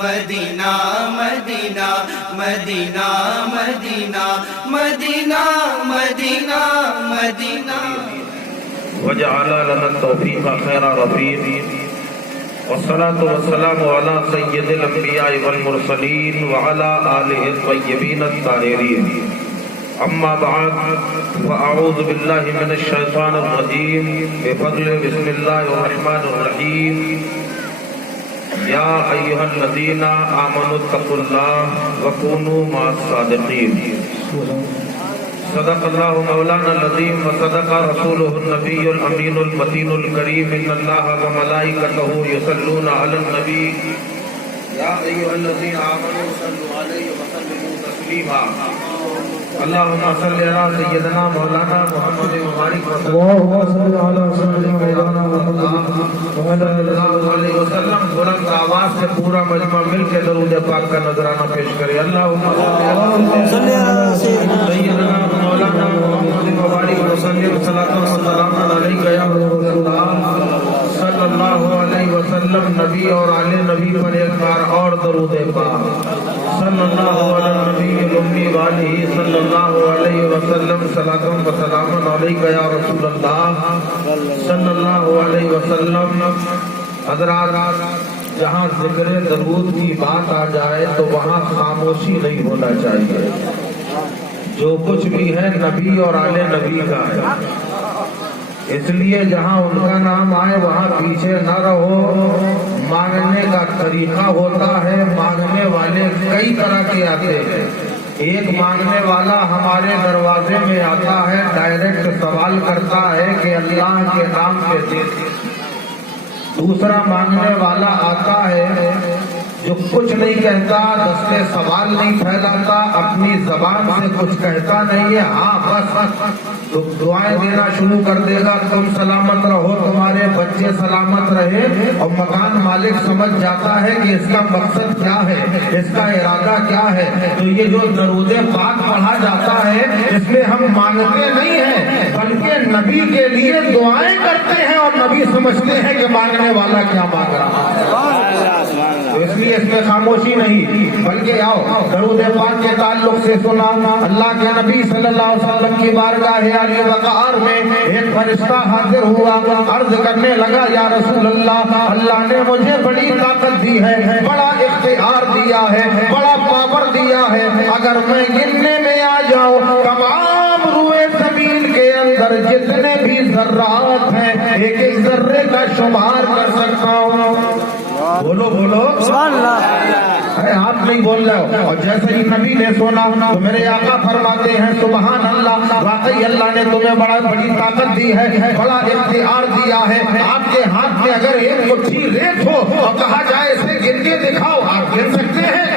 مدینہ مدینہ مدینہ مدینہ مدینہ مدینہ مدینہ وجعل لنا التوفیق خیر رفیق والصلاة والسلام على سید الانبیاء والمرسلین وعلى آلہ الطیبین الطاہرین اما بعد فاعوذ باللہ من الشیطان الرجیم بفضل بسم اللہ الرحمن الرحیم یا ایہا الذین آمنوا اتقوا اللہ وکونوا مع الصادقین صدق اللہ مولانا العظیم وصدق رسولہ النبی الامین المتین الکریم ان اللہ وملائکتہ یصلون علی النبی یا ایھا الذین آمنوا صلوا علیہ وسلموا تسلیما اللہم صلی علی سیدنا مولانا محمد مبارک وسلم اللهم صل على سيدنا مولانا محمد صلی اللہ علیہ وسلم بلند آواز سے پورا مجمع مل کے درود پاک کا نذرانہ پیش کرے اللہم صلی علی سیدنا مولانا محمد مبارک وسلم صلاۃ و سلام علیک یا رسول اللہ صلی اللہ علیہ وسلم نبی اور آل نبی پر ایک بار اور درود پاک صلی اللہ علی نبی الامی والہ صلی اللہ علیہ وسلم صلاۃ و سلام علیک یا رسول اللہ صلی اللہ علیہ وسلم حضرات جہاں ذکر درود کی بات آ جائے تو وہاں خاموشی نہیں ہونا چاہیے جو کچھ بھی ہے نبی اور آل نبی کا ہے اس لیے جہاں ان کا نام آئے وہاں پیچھے نہ رہو مانگنے کا طریقہ ہوتا ہے مانگنے والے کئی طرح کے آتے ہیں ایک مانگنے والا ہمارے دروازے میں آتا ہے ڈائریکٹ سوال کرتا ہے کہ اللہ کے نام سے دے دوسرا مانگنے والا آتا ہے جو کچھ نہیں کہتا دستے سوال نہیں پھیلاتا اپنی زبان سے کچھ کہتا نہیں ہے ہاں بس تو دعائیں دینا شروع کر دے گا تم سلامت رہو تمہارے بچے سلامت رہے اور مکان مالک سمجھ جاتا ہے کہ اس کا مقصد کیا ہے اس کا ارادہ کیا ہے تو یہ جو درود پاک پڑھا جاتا ہے اس میں ہم مانگتے نہیں ہیں بلکہ نبی کے لیے دعائیں کرتے ہیں اور نبی سمجھتے ہیں کہ مانگنے والا کیا مانگ رہا ہے اس لیے اس میں خاموشی نہیں بلکہ آؤ درود پاک کے تعلق سے سنا اللہ کے نبی صلی اللہ علیہ وسلم کی بارگاہ علی وقار میں ایک فرشتہ حاضر ہوا عرض کرنے لگا یا رسول اللہ اللہ نے مجھے بڑی طاقت دی ہے بڑا اختیار دیا ہے بڑا پاور دیا ہے اگر میں گننے میں آ جاؤں تمام روئے زمین کے اندر جتنے بھی ذرات ہیں ایک ایک ذرے کا شمار کر سکتا ہوں بولو بولو سبحان اللہ ارے آپ نہیں بول رہے ہو اور جیسے ہی نبی نے سنا تو میرے آقا فرماتے ہیں سبحان اللہ واقعی اللہ نے تمہیں بڑا بڑی طاقت دی ہے بڑا اختیار دیا ہے آپ کے ہاتھ میں اگر ایک مٹھی ریت ہو اور کہا جائے اسے گن کے دکھاؤ آپ گن سکتے ہیں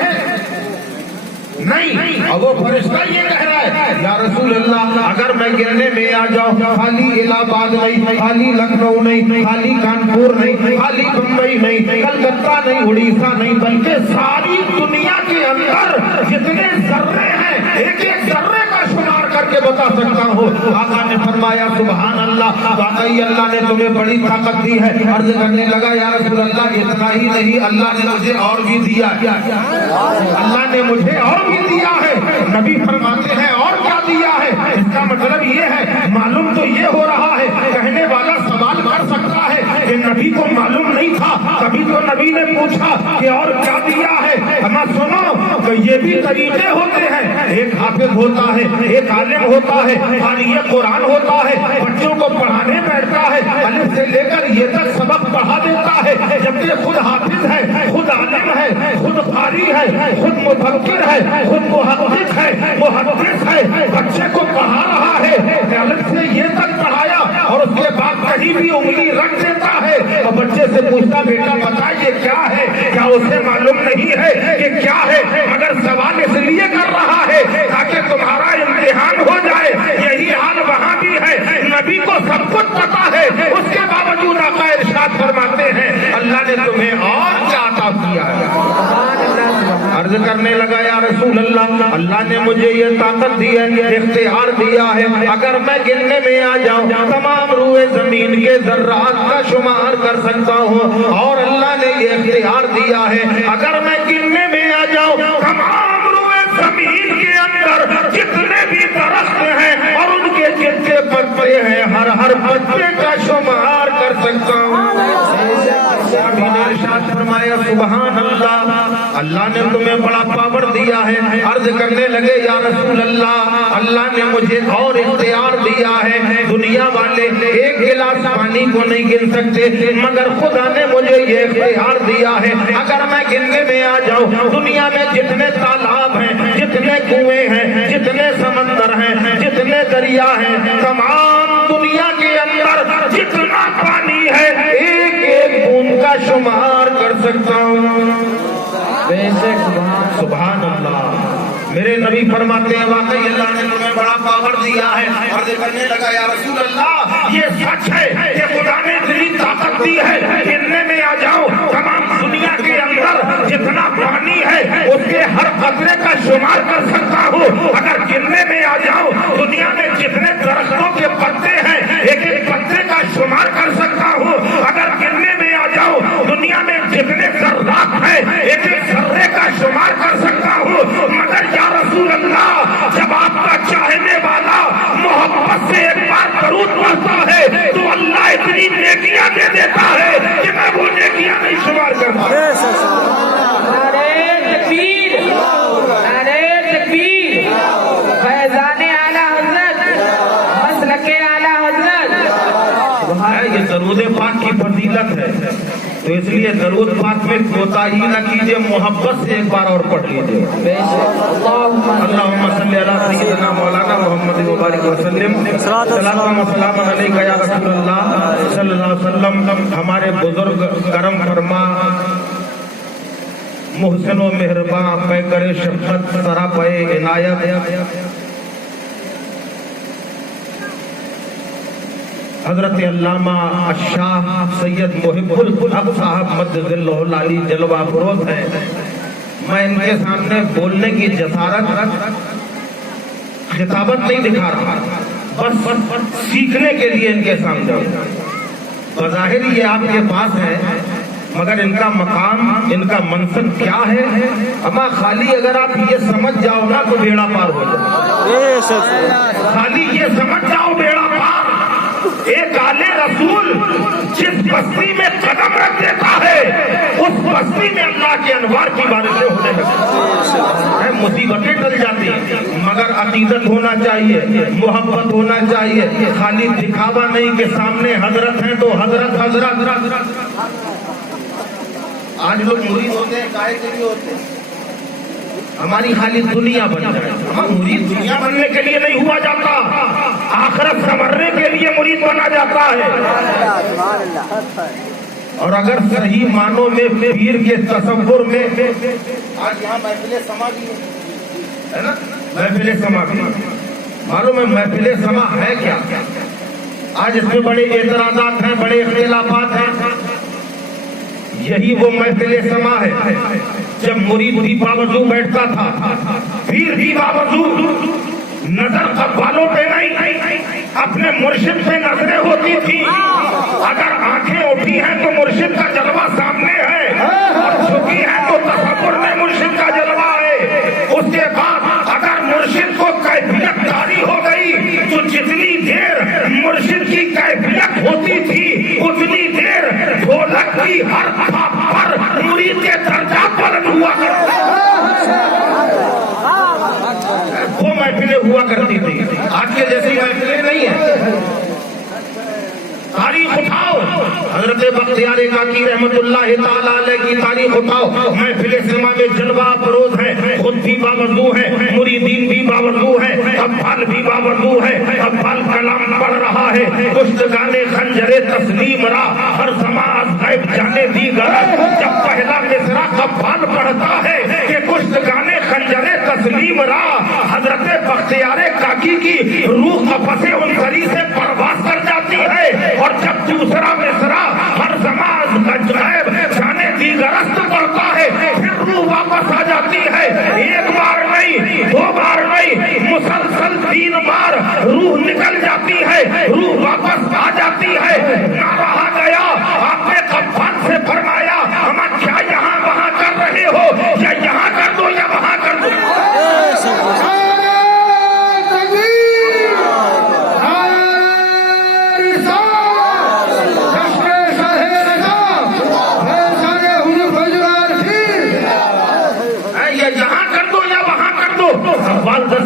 نہیں اور وہ فرشتہ یہ کہہ رہا ہے یا رسول اللہ اگر میں گرنے میں آ جاؤں خالی الہ آباد نہیں خالی لکھنؤ نہیں خالی کانپور نہیں خالی بمبئی نہیں کلکتہ نہیں اڑیسہ نہیں بلکہ ساری دنیا کے اندر جتنے ذرے ہیں ایک ایک ذرے کا شمار کر کے بتا سکتا ہوں آقا نے فرمایا سبحان اللہ واقعی اللہ نے تمہیں بڑی طاقت دی ہے عرض کرنے لگا یا رسول اللہ اتنا ہی نہیں اللہ نے مجھے اور بھی دیا اللہ نے مجھے اور بھی دیا ہے نبی فرماتے ہیں اور کیا دیا ہے اس کا مطلب یہ ہے معلوم تو یہ ہو رہا ہے کہنے والا سوال کر سکتا ہے کہ نبی کو معلوم نہیں تھا کبھی تو نبی نے پوچھا کہ اور کیا دیا ہے ہم سنو تو یہ بھی طریقے ہوتے ہیں ایک حافظ ہوتا ہے ایک عالم ہوتا ہے قاری قرآن ہوتا ہے بچوں کو پڑھانے بیٹھتا ہے الف سے لے کر یہ تک سبق پڑھا دیتا ہے جبکہ خود حافظ ہے خود عالم ہے خود قاری ہے خود مفکر ہے خود محقق ہے محدث ہے بچے کو پڑھا رہا ہے الف سے یہ تک پڑھایا اور اس کے بعد کہیں بھی انگلی رکھ دیتا ہے اور بچے سے پوچھتا بیٹا بتائیے کیا ہے کیا اسے معلوم نہیں ہے کہ کیا ہے مگر سوال اس لیے کر رہا ہے تاکہ تمہارا امتحان ہو جائے یہی حال وہاں بھی ہے نبی کو سب کچھ پتا ہے اس کے باوجود آقا ارشاد فرماتے ہیں اللہ نے تمہیں اور کیا عطا کیا ہے عرض کرنے لگا یا رسول اللہ اللہ نے مجھے یہ طاقت دی ہے اختیار دیا ہے اگر میں گننے میں آ جاؤں تمام روئے زمین کے ذرات کا شمار کر سکتا ہوں اور اللہ نے یہ اختیار دیا ہے اگر میں पत्ते हैं, हर पत्ते का शुमार कर सकता हूँ। नबी ने इरशाद फरमाया सुभान अल्लाह, अल्लाह ने तुम्हें बड़ा पावर दिया है। अर्ज करने लगे या रसूल अल्लाह, अल्लाह ने मुझे और इख्तियार दिया है। दुनिया वाले एक गिलास पानी को नहीं गिन सकते, मगर खुदा ने मुझे ये इख्तियार दिया है, अगर मैं गिनने में आ जाऊं, दुनिया में जितने तालाब हैं, जितने कुएं हैं, जितने समंदर हैं, जितने दरिया हैं, तमाम दुनिया के अंदर जितना पानी है, एक एक बूंद का शुमार कर सकता हूँ। सुभान अल्लाह। मेरे नबी फरमाते हैं वाकई अल्लाह ने तुम्हें बड़ा पावर दिया है। अर्ज करने लगा या रसूल अल्लाह, ये सच है कि खुदा ने इतनी ताकत दी है, गिनने में आ जाओ तमाम दुनिया के अंदर जितना पानी है उसके हर कतरे का शुमार कर सकता हूँ। अगर गिनने में आ जाओ दुनिया में जितने दरख्तों के पत्ते हैं, एक एक पत्ते का शुमार कर सकता हूँ। अगर गिनने में आ जाओ दुनिया में जितने जर्रात हैं, एक एक जर्रे का शुमार कर सकता हूँ। मगर या रसूल अल्लाह, जब आपका चाहने वाला मोहब्बत से एक बार दरूद पढ़ता है तो अल्लाह इतनी नेकियां दे देता है कि मैं वो नेकियां नहीं शुमार करता। नारे तकबीर, नारे तकबीर, फैज़ाने आला हज़रत, मसलके आला हज़रत। ये दरूद पाक की फजीलत है, तो इसलिए दरूद पाक में कोताही न कीजिए, मोहब्बत से एक बार और पढ़ लीजिए। अल्लाहुम्मा सल्ली अला सय्यिदना मौलाना मुहम्मद मुबारक वसल्लम सल्लल्लाहु अलैहि या रसूलल्लाह सल्लल्लाहु अलैहि वसल्लम। हमारे बुजुर्ग करम फरमा, मुहसिन व मेहरबान, पैकर शफ़क़त, सरापे इनायत, हजरत अल्लामा शाह सैयद मुहिब्बुल हक साहब मद्दज़िल्लहुल आली जलवा फरोज है। मैं इनके सामने बोलने की जसारत, खिताबत नहीं दिखा रहा, बस सीखने के लिए इनके सामने। बज़ाहिर ये आपके पास है, मगर इनका मकाम, इनका मनसब क्या है, अमा खाली अगर आप ये समझ जाओ ना तो बेड़ा पार हो जाए। खाली ये समझ जाओ बेड़ा पार। एक आले रसूल जिस बस्ती में कदम रख देता है, उस बस्ती में अल्लाह के अनवार की बारिशें होने लगती हैं, मुसीबतें टल जाती हैं। मगर अकीदत होना चाहिए, मोहब्बत होना चाहिए, खाली दिखावा नहीं कि सामने हजरत हैं तो हजरत हजरत। आज लोग मुरीद होते हैं, काहे के लिए होते हैं? हमारी खाली दुनिया बन जाए। हम मुरीद दुनिया बनने के लिए नहीं हुआ जाता, आखिरत संवरने के लिए मुरीद बना जाता है। और अगर सही मानों में पीर के तसव्वुर में, आज यहाँ महफिले समा भी है ना, महफिले समा भी मालूम है, महफिले समा है क्या? आज इसमें बड़े एतराजात हैं, बड़े इख्तिलाफात हैं। यही वो महफिले समा है जब मुरीद भी बावजू बैठता था, पीर भी बावजू नजर कब्बालों पे नहीं, अपने मुर्शिद पे नजरें होती थी। अगर आंखें उठी हैं तो मुर्शिद का जलवा सामने है, और झुकी है तो तसव्वुर में मुर्शिद का जलवा है। उसके बाद अगर मुर्शिद को कैफियत तारी हो गई तो जितनी देर मुर्शिद की कैफियत होती थी उतनी देर ढोलक की हर थाप पर मुरीद के दर्जा बुलंद हुआ करता। वो महफिलें हुआ करती थी, आज के जैसी महफिलें नहीं है। तारीख उठाओ, हजरत बख्तियार काकी रहमतुल्लाह ताला अलैह की तारीख उठाओ। महफिले समा में जलवा फरोज है, खुद भी बावजू है, मुरीदीन भी बावजू है, अब्बाल भी बावजू है। अब्बाल कलाम पढ़ रहा है, कुश्त गाने खंजरे तस्लीम रा, हर समाज गैब जाने दी गरज। जब पहला मिसरा अब्बाल पढ़ता है कि कुश्त गाने खंजरे तस्लीम रा, हजरत बख्तियार काकी की रूह कफसे उनसरी से परवास कर जाती है। और जब दूसरा मिसरा हर समाज गैब जाने दी गरस्त पड़ता है, फिर रूह वापस आ जाती है। एक बार नहीं, दो बार नहीं, मुसलसल 3 बार रूह निकल जाती है, रूह वापस आ जाती है। ना रहा गया, आपने कब्बान से फरमाया, हम क्या यहाँ वहाँ कर रहे हो?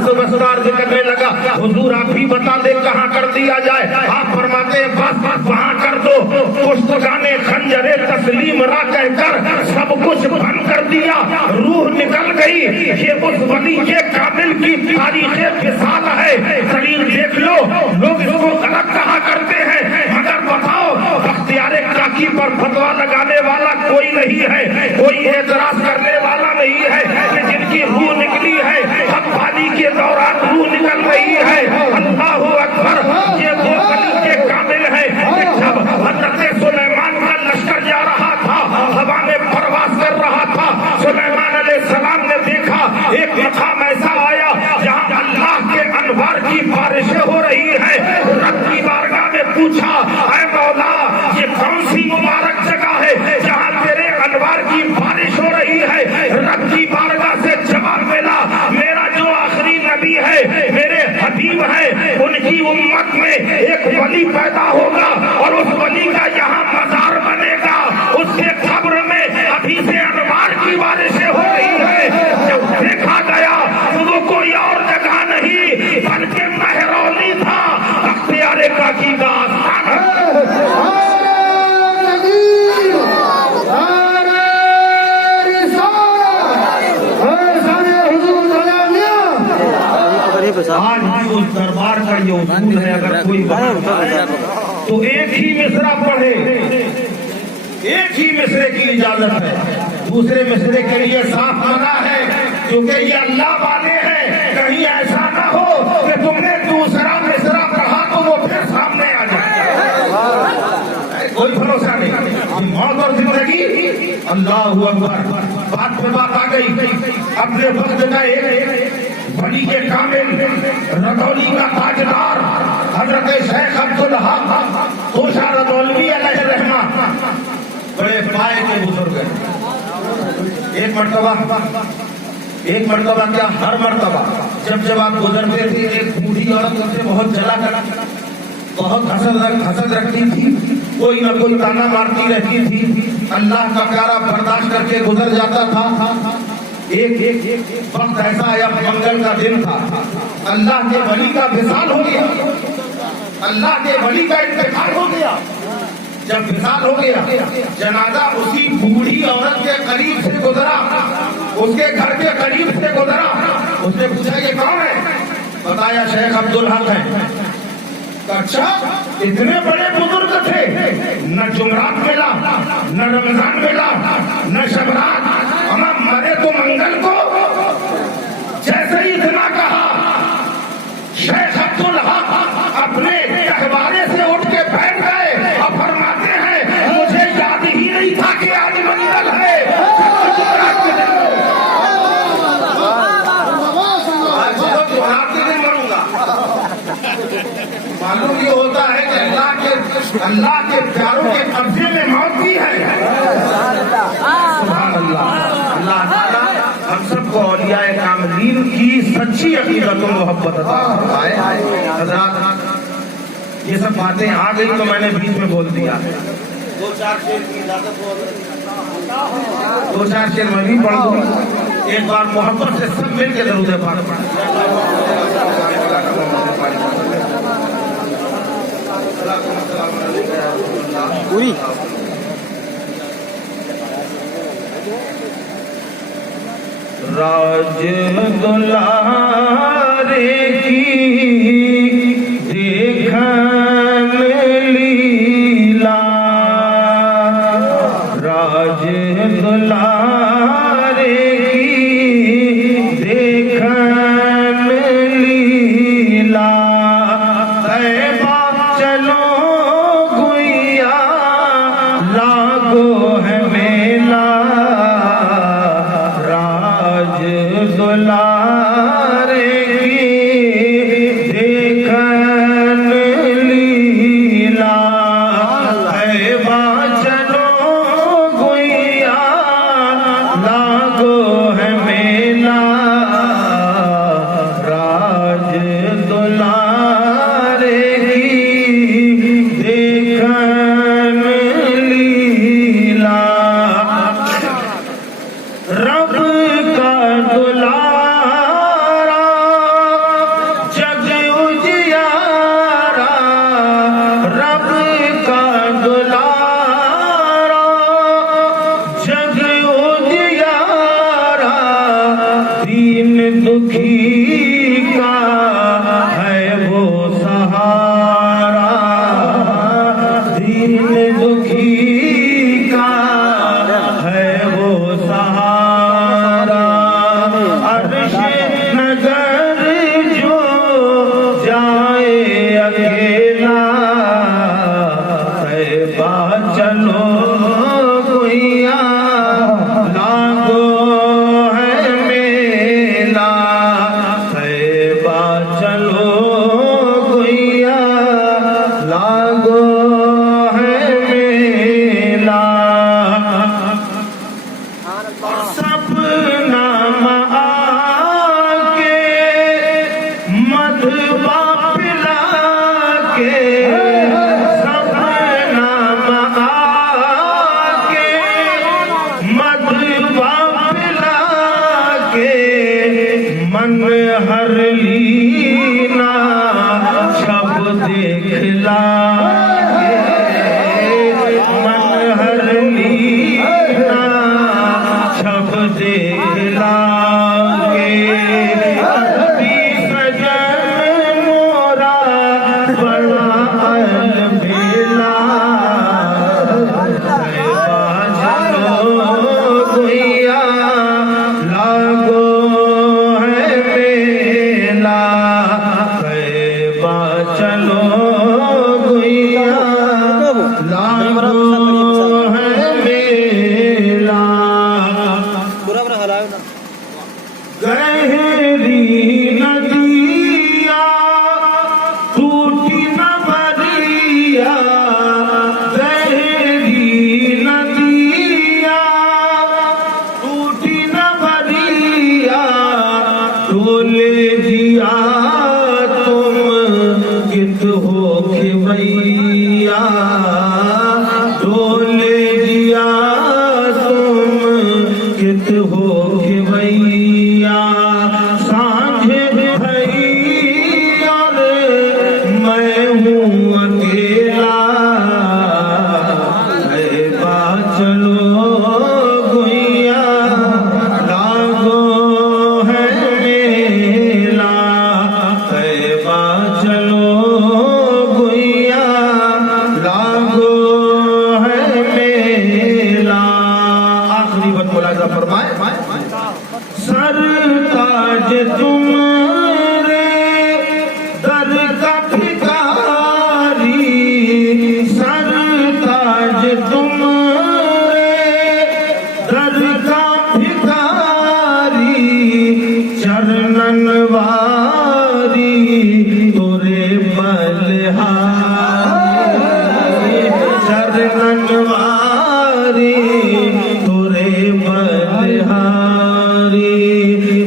हस्त वस्तार से करने लगा, हुजूर आप ही बता दे कहाँ कर दिया जाए। आप फरमाते हैं बस बस वहाँ कर दो। पुस्तकाने खंजरे तस्लीम रा कहकर सब कुछ बंद कर दिया, रूह निकल गई। ये उस वली ये काबिल की तारीख विशाल है। शरीर देख लो, लोग इसको गलत कहा करते हैं, मगर बताओ बख्तियारे काकी पर फतवा लगाने वाला कोई नहीं है, कोई एतराज करने वाला नहीं है कि जिनकी रूह निकली है, हफ्ताली के दौरान रूह निकल रही है। अल्लाह अकबर, ये वो वली के काबिल है कि जब हजरत सुलेमान का लश्कर जा रहा था, हवा में परवास कर रहा था, सुलेमान अलैहिस्सलाम ने देखा एक मकाम ऐसा आया जहाँ अल्लाह के अनवार की बारिशें हो रही है। रब की बारगाह में पूछा, ऐ मौला ये कौन सी मुबारक जगह है जहाँ तेरे अनवार की बारिश हो रही है। रब की बारगाह से जवाब मिला, मेरा जो आखिरी नबी है, मेरे हबीब है, उनकी उम्मत में एक वली पैदा होगा और उस वली का यहाँ मजार बनेगा, उसके कब्र में अभी से अनवार की बारिशें हो रही है। जब देखा गया तो वो कोई और जगह नहीं बल्कि महरौली था, अख्तियारे काकी का आस्थान है। आज भी उस दरबार का ये उसूल है, अगर कोई तो एक ही मिसरा पढ़े, एक ही मिसरे की इजाजत है, दूसरे मिसरे के लिए साफ मना है, क्योंकि ये अल्लाह वाले हैं। कहीं ऐसा ना हो कि तुमने दूसरा मिसरा पढ़ा तो वो फिर सामने आ जाए, कोई भरोसा नहीं। मौत और जिंदगी, अल्लाह अकबर। बात पे बात आ गई, अपने वक्त का एक बड़ी के कामिल रदौली का ताजदार हजरत शेख अब्दुल हक तोशा रदौलवी अलैहि रहमा, बड़े पाए के बुजुर्ग हैं। एक मर्तबा क्या हर मर्तबा जब आप गुजरते थे, एक बूढ़ी औरत उनसे बहुत जला कर बहुत हसद रखती थी, कोई न कोई ताना मारती रहती थी। अल्लाह का प्यारा बर्दाश्त करके गुजर जाता था। एक वक्त ऐसा आया, मंगल का दिन था, अल्लाह के वली का विसाल हो गया, अल्लाह के वली का इंतकाल हो गया। जब विसाल हो गया, जनाजा उसी बूढ़ी औरत के करीब से गुजरा, उसके घर के करीब से गुजरा। उसने पूछा ये कौन है? बताया शेख अब्दुल हक है। अच्छा, इतने बड़े बुजुर्ग थे, न जुमरात मिला, न रमजान मिला, न शबरात, हम मरे तो मंगल को। जैसे ही इतना कहा, शेख अब्दुल हक अपने कहवारे से उठ के बैठ गए और फरमाते हैं, मुझे याद ही नहीं था कि आज मंगल है। मालूम ये होता है कि अल्लाह के प्यारों के कब्जे में मौत भी है। सुभान अल्लाह। अल्लाह ताला हम सबको औलियाए कामिलीन की सच्ची अकीदत और मोहब्बत अता फरमाए। हज़रात, ये सब बातें आ गई तो मैंने बीच में बोल दिया। दो चार शेर मैं भी पढ़ दूँ। एक बार मोहब्बत से सब मिल के दरूद पाक पूरी राज दुलारे की देखन लीला, राज दुलारे की देखन लीला। तैबा चलो गुइया लागो है मेला, राज दुलारे की देखन लीला। तैबा चलो गुइया लागो है मेला, राज दुलारे की देखन लीला। रब का दुलारा سب نام آکے مدھوا پلا کے سب نام آکے مدھوا پلا کے من ہر لینا شب دیکھلا من ہر لینا شب دیکھلا ابھی سجن مورا بڑا البیلا گویا لاگو ہے میلا چلو گویا لاگو ہے میلا گہری ندیا ٹوٹی نہ بھریا گہری ندیا ٹوٹی نہ بھریا ڈولے دیا تم کت ہو کے بھیا ڈولے دیا تم کت ہو کے بھیا سانجھ بھائی اور میں ہوں اکیلا اے با چلو گویا لاگو ہے میلا اے با چلو گویا لاگو ہے میلا آخری بات ملاحظہ فرمائے سر تاج تم رے در کا بھکاری سر تاج تم رے در کا بھکاری چرنن واری تورے بلہاری چرنن واری تورے بلہاری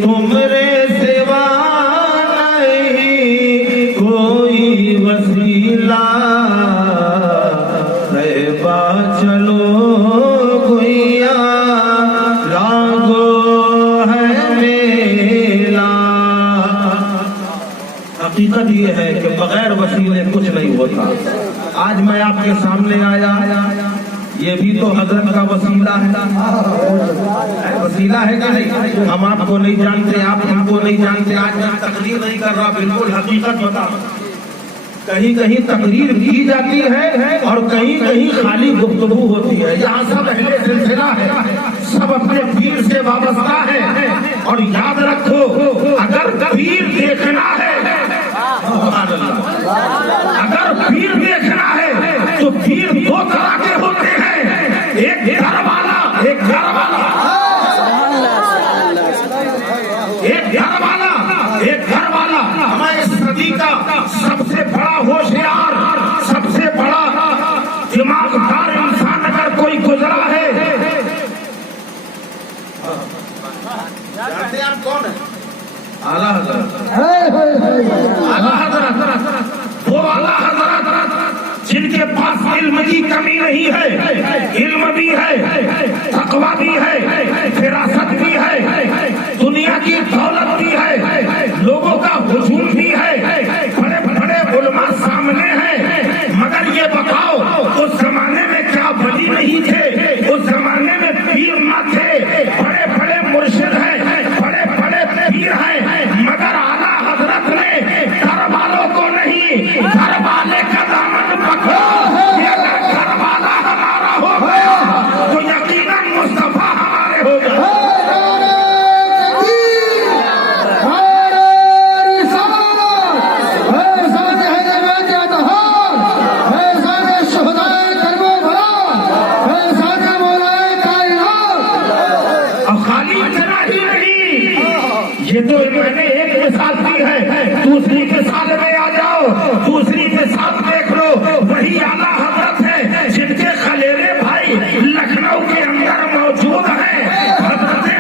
تمرے سوا نہیں کوئی وسیلہ اے با چلو گویا لاگو ہے میلا حقیقت یہ ہے کہ بغیر وسیلے کچھ نہیں ہوتا آج میں آپ کے سامنے آیا یہ بھی تو حضرت کا وسیلہ ہے وسیلہ ہے کہ نہیں ہم آپ کو نہیں جانتے آپ ہم کو نہیں جانتے آج میں تقریر نہیں کر رہا بالکل حقیقت بتا کہیں کہیں تقریر کی جاتی ہے اور کہیں کہیں خالی گفتگو ہوتی ہے یہاں سب اہل سلسلہ ہے سب اپنے پیر سے وابستہ ہے اور یاد رکھو اگر پیر دیکھنا ہے اگر پیر دیکھنا ہے تو پیر دو طرح کے ہوتے ہیں ایک گھر والا ایک گھر والا ایک گھر والا ایک گھر والا ہمارے صدی کا سب سے بڑا ہوشیار سب سے بڑا دماغدار انسان اگر کوئی گزرا ہے جانتے آپ کون ہیں اعلیٰ حضرت اعلیٰ حضرت وہ اعلیٰ حضرت جن کے پاس علم کی کمی نہیں ہے علم بھی ہے تقویٰ بھی ہے فراست بھی ہے دنیا کی دولت بھی ہے لوگوں کا ہجوم بھی ہے بڑے بڑے علماء سامنے ہیں مگر یہ بتاؤ اس زمانے میں کیا ولی نہیں تھے اس زمانے میں پیر نہ تھے بڑے بڑے مرشد ہیں بڑے بڑے پیر ہیں مگر اعلیٰ حضرت نے گھر والوں کو نہیں گھر والے کا دامن پکڑا کہ اگر گھر والا ہمارا ہو گیا تو یقیناً مصطفیٰ ہمارے ہو گئے یہ تو میں نے ایک مثال دی ہے دوسری مثال میں آ جاؤ دوسری مثال دیکھ لو وہی اعلیٰ حضرت ہے جن کے خلیرے بھائی لکھنؤ کے اندر موجود ہیں حضرت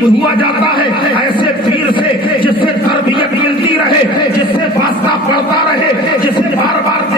نصیب ہوا جاتا ہے ایسے پیر سے جس سے تربیت ملتی رہے، جس سے واسطہ پڑتا رہے، جسے بار بار